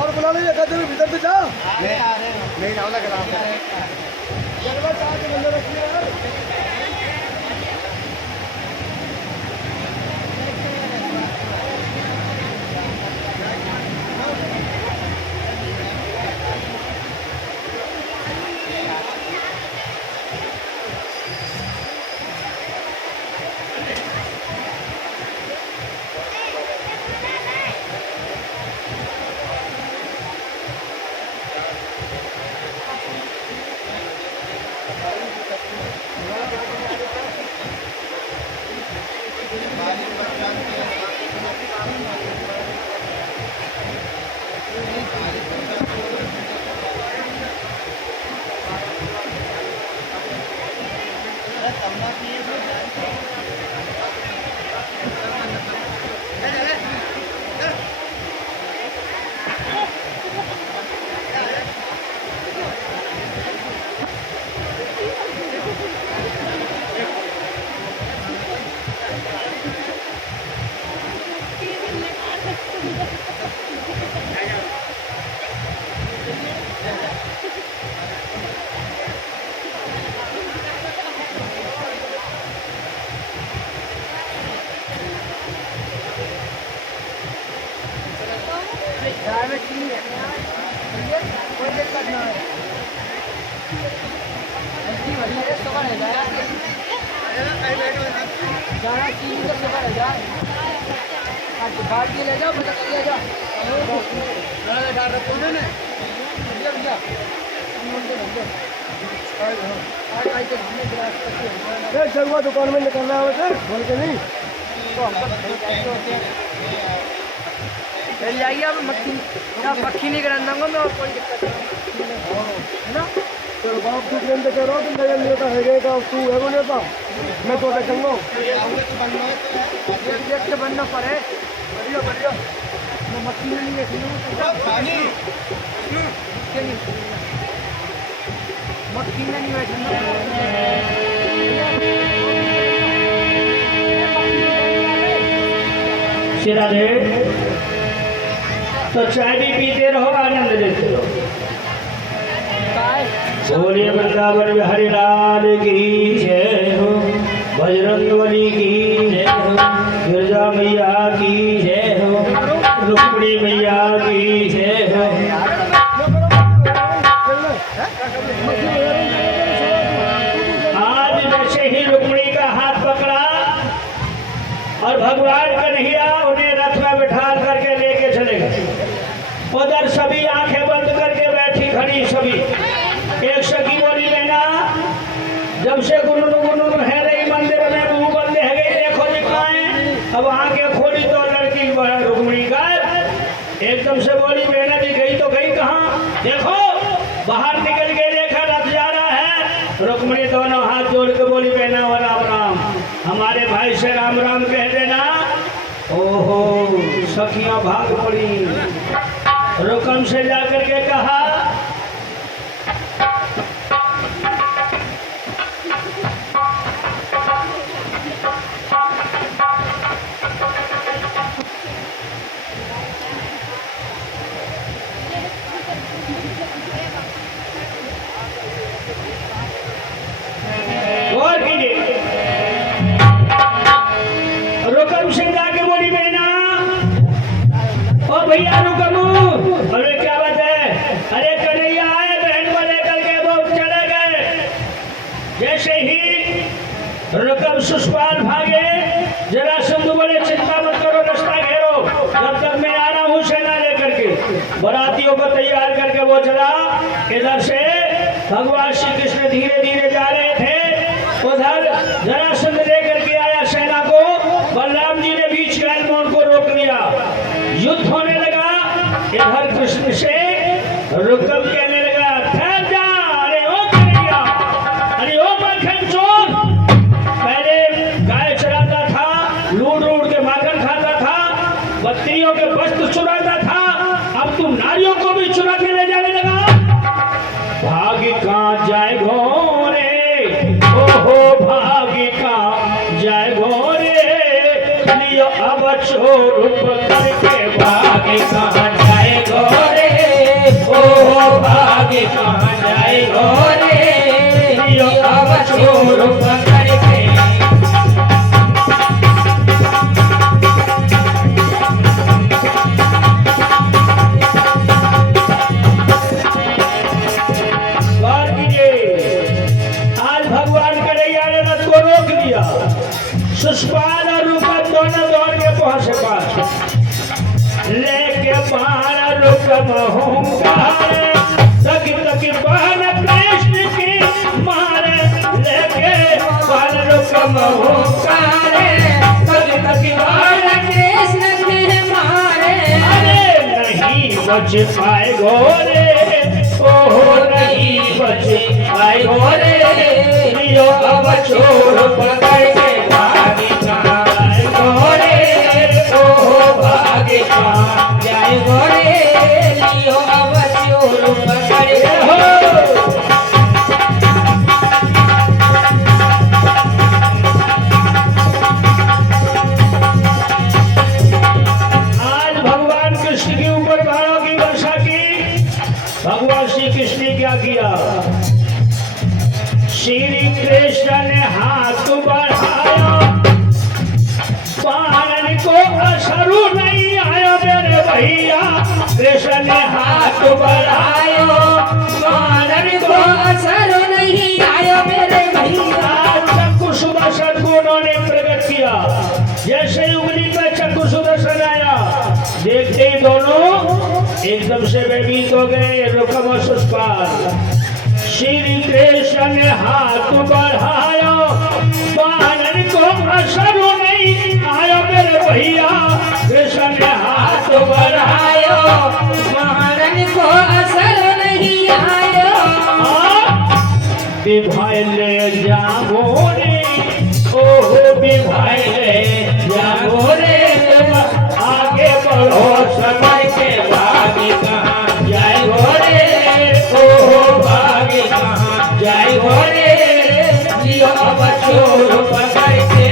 और बुला लीजिए कहते हुए भीतर से जा नहीं ना लग रहा जगह चाह के बंदे रखिए यार ले जाओ ले जाओ जगह दुकान में निकलना है वैसे बोल के नहीं चल जाइए अब मक्खी नहीं कराना मैं और कोई दिक्कत है ना तो बाप तू ट्रेन कह रहा हूँ तुम नहीं है का तू है वो नहीं था मैं तो देखूंगा देख के बनना पड़े बढ़िया बढ़िया मैं मक्खी नहीं देखूंगा मक्खी में नहीं बैठूंगा राधे तो चाय भी पीते रहो आनंद लेते रहो बोलिए वृंदावन बिहारी लाल की जय हो बजरंगबली की जय हो गिरजा मैया की जय हो रुक्मिणी मैया की जय हो आज वैसे ही रुक्मिणी का हाथ पकड़ा और भगवान कन्हैया उन्हें रथ में बिठा करके लेके चले गए। उधर सभी आंखें बंद करके बैठी खड़ी सभी। एक सखी बोली बहना जब से गुनगुन है रही मंदिर में मुंह बंद है गई देखो दिखाएं अब आंखें खोली तो लड़की रुक्मिणी का एकदम से बोली बहना जी गई तो गई कहाँ देखो बाहर निकल के देखा रथ जा रहा है। रुक्मिणी दोनों हाथ जोड़ के बोली बहना हो राम राम हमारे भाई से राम राम कह देना। ओहो सखियां भाग पड़ी। रुकम से जाकर के कहा और कीजिए। रुकम से जाके बोली बहना ओ भैया रुकमू अरे क्या बात है अरे कन्हैया आए बहन को लेकर के वो चले गए। जैसे ही रुकम सुष्पाल भागे जरा सिंधु बोले चिंता मत करो रास्ता घेरो जब तक मैं आ रहा हूँ सेना लेकर के। बरातियों को तैयार करके वो चला। इधर से भगवान श्री कृष्ण धीरे धीरे जा रहे थे। उधर जरासंध लेकर के आया सेना को। बलराम जी ने बीच काल में उनको रोक लिया। युद्ध होने लगा। इधर कृष्ण से रुकम कहने लगा ठहर जा। अरे ओ कन्हैया अरे ओ माखन चोर पहले गाय चराता था लूट लूट के माखन खाता था बत्तियों के वस्त्र चुराता था अब तुम नारियों को भी चुरा के ले जाने लगा। भाग्य कहाँ जाए घोरे ओहो भाग्य कहाँ जाए घोरे लियो अब छोड़ करके भाग्य कहाँ जाए घोरे ओहो भाग्य कहाँ जाए घोरे लियो अब छोड़ करके। सुष्पाल और रुकम दोनों दौड़ के पहुंचे पास लेके बाण रुकम हुंकार तक तक बाण कृष्ण की मारे लेके बाण रुकम हुंकार तक तक बाण कृष्ण की मारे। अरे नहीं बच पाए घोरे ओहो नहीं बच पाए घोरे लियो अब छोड़ पकड़ के जाए घोड़े लियो अब चोर पकड़ हो। आज भगवान कृष्ण के ऊपर बाणों की वर्षा की। भगवान श्री कृष्ण ने क्या किया। श्री कृष्ण ने हाथ बढ़ाया बाण को असरू नहीं आया मेरे भैया। कृष्ण ने हाथ बढ़ाया सुषपाल। श्री कृष्ण ने हाथ बढ़ाया, बानर को असर नहीं आया मेरे भैया। कृष्ण ने हाथ बढ़ाया, महारन को असर नहीं आया। विभाई ले जाओ रे, ओहो विभाई ले जाओ रे, आगे बढ़ो समय के भागी कहाँ जाए रे, ओहो भागी कहाँ जाए रे, लियो बच्चों पकड़ के।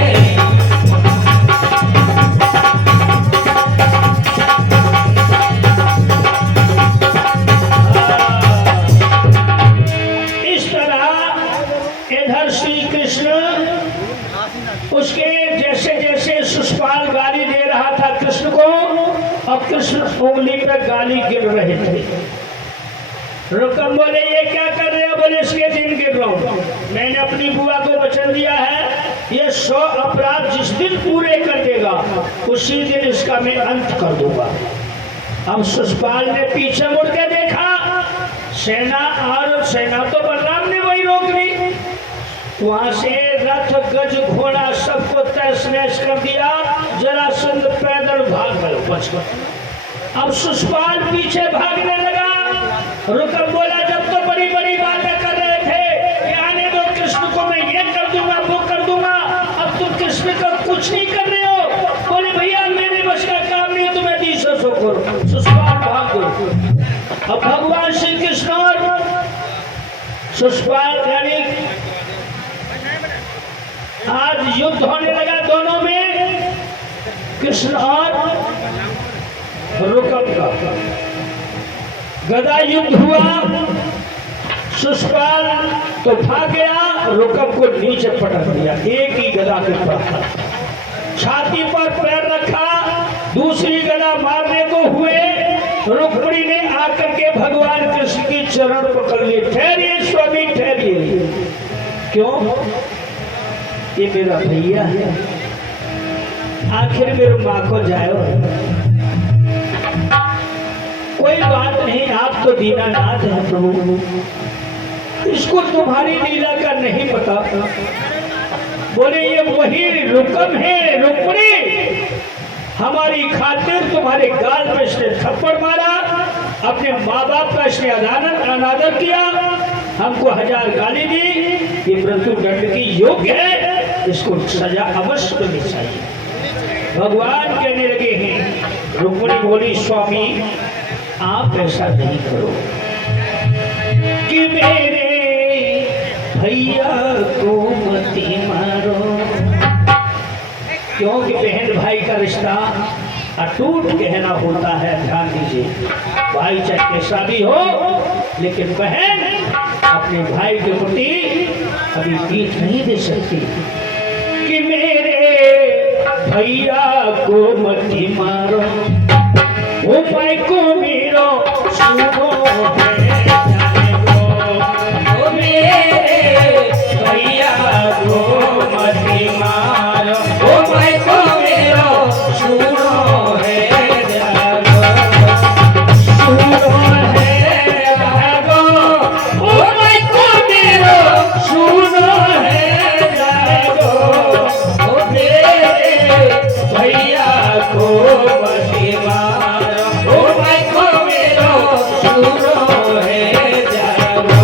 उसके जैसे जैसे सुषपाल गाली दे रहा था कृष्ण को, अब कृष्ण उंगली पे गाली गिर रहे थे। रुकम बोले ये क्या कर रहे हो? बोले इसके दिन गिर रहा हूं। मैंने अपनी बुआ को वचन दिया है, ये 100 अपराध जिस दिन पूरे कर देगा उसी दिन इसका मैं अंत कर दूंगा। अब सुषपाल ने पीछे मुड़ के देखा, सेना और सेना तो बलराम ने वही रोक ली। वहां से रथ गज घोड़ा सबको तहस नहस कर दिया। जरासंध पैदल भाग गए बचकर। अब सुषपाल पीछे भागने लगा। रुकम बोला जब तो बड़ी बड़ी बातें कर रहे थे कि आने दो कृष्ण को, मैं ये कर दूंगा वो कर दूंगा, अब तुम कृष्ण को कुछ नहीं कर रहे हो। बोले भैया मेरे बस का काम नहीं है, तुम्हें 200 करो। सुषपाल भाग गए। अब भगवान श्री कृष्ण और सुषपाल यानी आज युद्ध होने लगा दोनों में, कृष्ण और रुकम का गदा युद्ध हुआ। सुषपाल तो भाग गया, रुकम को नीचे पटक दिया एक ही गदा के साथ। छाती पर पैर रखा, दूसरी गदा मारने को हुए। रुक्मिणी ने आकर के भगवान कृष्ण की चरण पकड़ लिए। ठहरिए स्वामी ठहरिए। क्यों? ये मेरा भैया है, आखिर मेरे माँ को जाओ। कोई बात नहीं, आप तो दीनानाथ है प्रभु, इसको तुम्हारी लीला का नहीं पता। बोले ये वही रुकम है, रुक्मिणी हमारी खातिर तुम्हारे गाल पे इसने थप्पड़ मारा, अपने माँ बाप का इसने अनादर किया, हमको 1000 गाली दी, ये मृत्यु दंड की योग्य है, इसको सजा अवश्य देनी चाहिए। भगवान कहने लगे हैं। रुक्मिणी बोली स्वामी आप ऐसा नहीं करो कि मेरे भैया को मत मारो, क्योंकि बहन भाई का रिश्ता अटूट गहरा होता है। ध्यान दीजिए, भाई चाहे कैसा भी हो, लेकिन बहन अपने भाई के प्रति अभी पीठ नहीं दे सकती। कि मेरे भैया को मत मारो, वो भाई को मेरो सुनो भैया को मत मारो, वो भाई को मेरो सुनो है सुनो है जागो, वो भाई को मेरो सुनो है जागो, वो मेरे भैया को मत मारो, वो भाई को मेरो सुनो है जागो।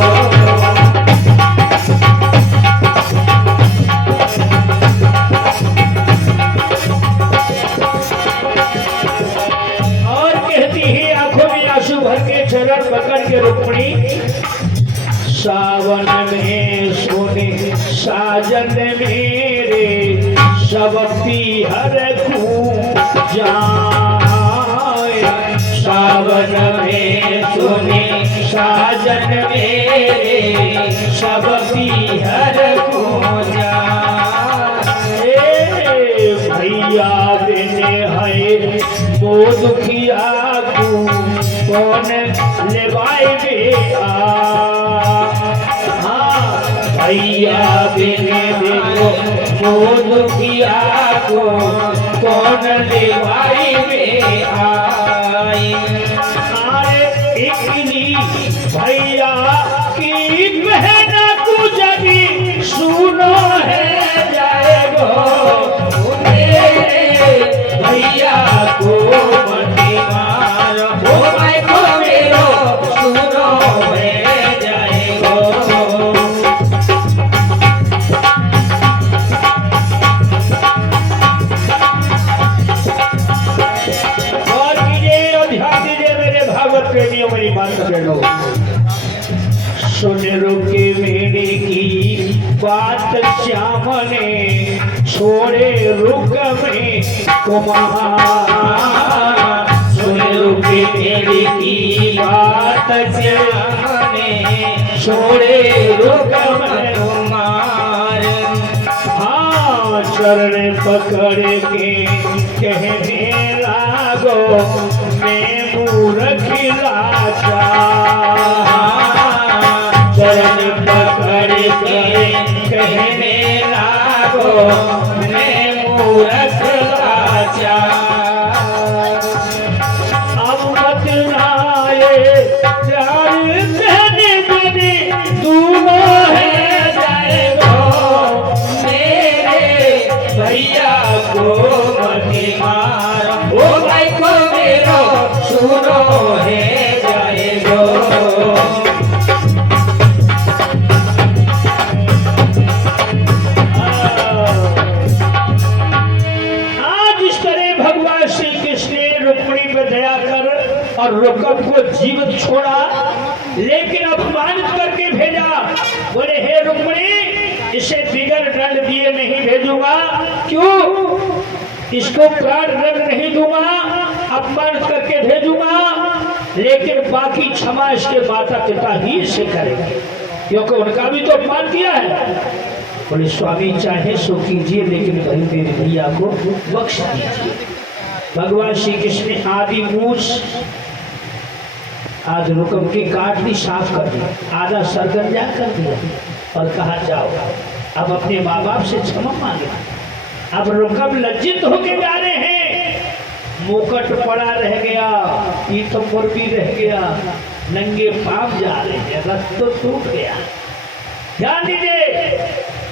चरण पकड़ के रुक्मिणी सावन में सोने साजन मेरे सब पीहर जाए, सावन में सोने साजन मेरे सब पीहर जाए। भैया देने है वो दुखिया को कौन लेवाए बेटा, हाँ भैया बिने देखो वो दुखिया को कौन लेवाए बेटा। इकली भैया की बहन तुझ भी सुनो है जाएगो भैया को मत मारो भाई को मेरो सुनो है जाएगो। और कीजिए और ध्यान दीजिए मेरे भागवत प्रेमियों, मेरी बात सुनो। सुन रुके मेरे की बात श्याम ने छोड़े रुक में कुमार। सुन रुके मेरे की बात श्याम ने छोड़े रुक में कुमार। हाँ चरण पकड़ के कहने लागो मैं मूर्ख लाचार। चरण पकड़ के कहने लागो मैं मूर्ख लाचार। अब मत नाये प्यार कहने देने दूनो है जाएगो मेरे भैया को मत मारो ओ भाई को मेरो सुनो है जाएगो। और रुकम को जीवित छोड़ा लेकिन अपमानित करके भेजा। बोले हे रुक्मिणी इसे बिगर दंड दिए नहीं भेजूंगा। क्यों? इसको प्राण दंड नहीं दूंगा, अपमानित करके भेजूंगा, लेकिन बाकी क्षमा इसके माता पिता ही इसे करेंगे क्योंकि उनका भी तो अपमान किया है। बोले स्वामी चाहे सो कीजिए लेकिन भाई मेरे भैया को बख्श दीजिए। भगवान श्री कृष्ण ने आदि मूछ आज रुकम की काट दी, साफ कर दी, आधा सरगंजा कर दिया और कहा जाओ अब अपने माँ बाप से क्षमा मांगे। अब रुकम लज्जित होके जा रहे हैं, मुकुट पड़ा रह गया, पीतम्बर भी रह गया, नंगे पाप जा रहे हैं, रथ तो टूट गया। ध्यान दीजिए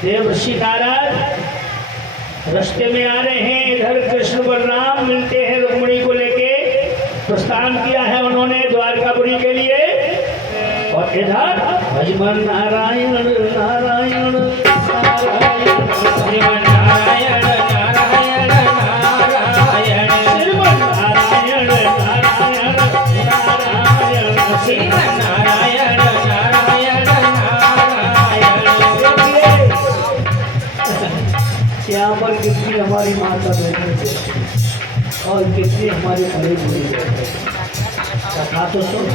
देवर्षि नारद रास्ते में आ रहे हैं, इधर कृष्ण बलराम मिलते हैं, रुक्मिणी को लेके प्रस्थान किया है उन्होंने द्वारकापुरी के लिए। और इधर भजमन नारायण नारायण नारायण भजमन नारायण नारायण नारायण श्रीमन नारायण नारायण नारायण श्रीमन नारायण नारायण नारायण। यहाँ पर कितनी हमारी माता बहन और कितने हमारे बड़े बुरे कथा तो सुन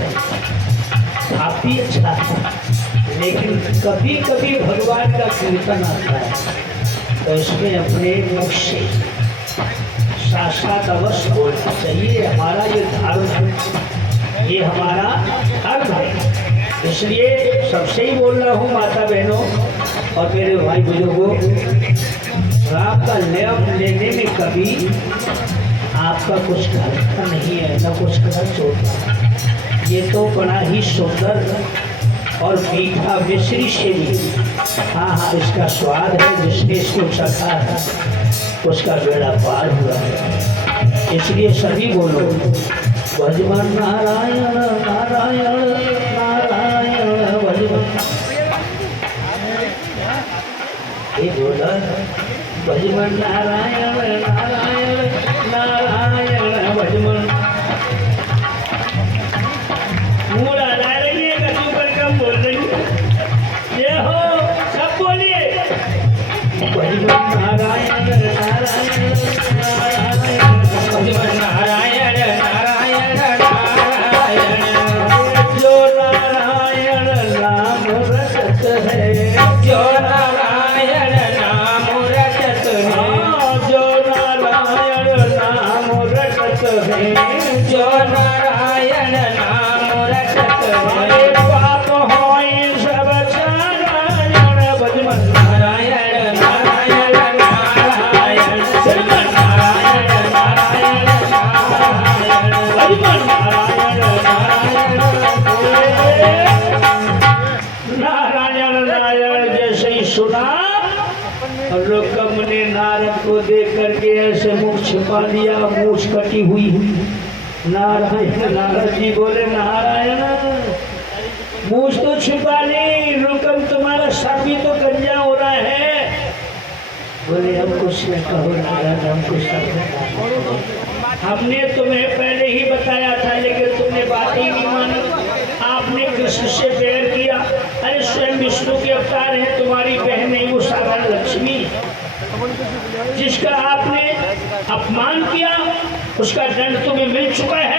काफी अच्छा था, लेकिन कभी कभी भगवान का कीर्तन आता है तो इसमें अपने मुख से साक्षात अवश्य बोलना चाहिए। हमारा ये धर्म है, ये हमारा धर्म है, इसलिए सबसे ही बोल रहा हूँ माता बहनों और मेरे भाई बुजुर्गों। राम का लेप लेने में कभी आपका कुछ घाटा नहीं है, न कुछ खर्च होता। ये तो बड़ा ही सुंदर और मीठा मिश्री से भी हाँ इसका स्वाद है, जिसने इसको चखा है उसका बेड़ा पार हुआ है। इसलिए सभी बोलो भजमन नारायण नारायण नारायण भजमन। ये बोला भजमन नारायण नारायण नारायण भजमन। मूड़ा ला रही है कभी पर कम बोल रही है, ये हो सब बोलिए भजमन नारायण नारायण नारायण भजमन नारायण नारायण नारायण। जो नारायण नाम रटत है, जो नारायण नाम रटत है, जो नारायण नाम रटत है, जो नारायण नाम रटत है। पाप होई सब नारायण भजमन नारायण नारायण नारायण श्रीमन नारायण नारायण नारायण भजमन नारायण नारायण। से मुख छिपा लिया, मूछ कटी हुई। नारायण नारद जी बोले नारायण मूछ तो छिपा ली, रुकम तुम्हारा सर भी तो गंजा हो रहा है। बोले हम कुछ न कहो नारद, हम कुछ हमने तुम्हें पहले ही बताया था लेकिन तुमने बात ही नहीं मानी। आपने कृष्ण से बैर किया। अरे स्वयं विष्णु के अवतार है, तुम्हारी बहन नहीं वो साधारण लक्ष्मी, जिसका आपने अपमान किया उसका दंड तुम्हें मिल चुका है।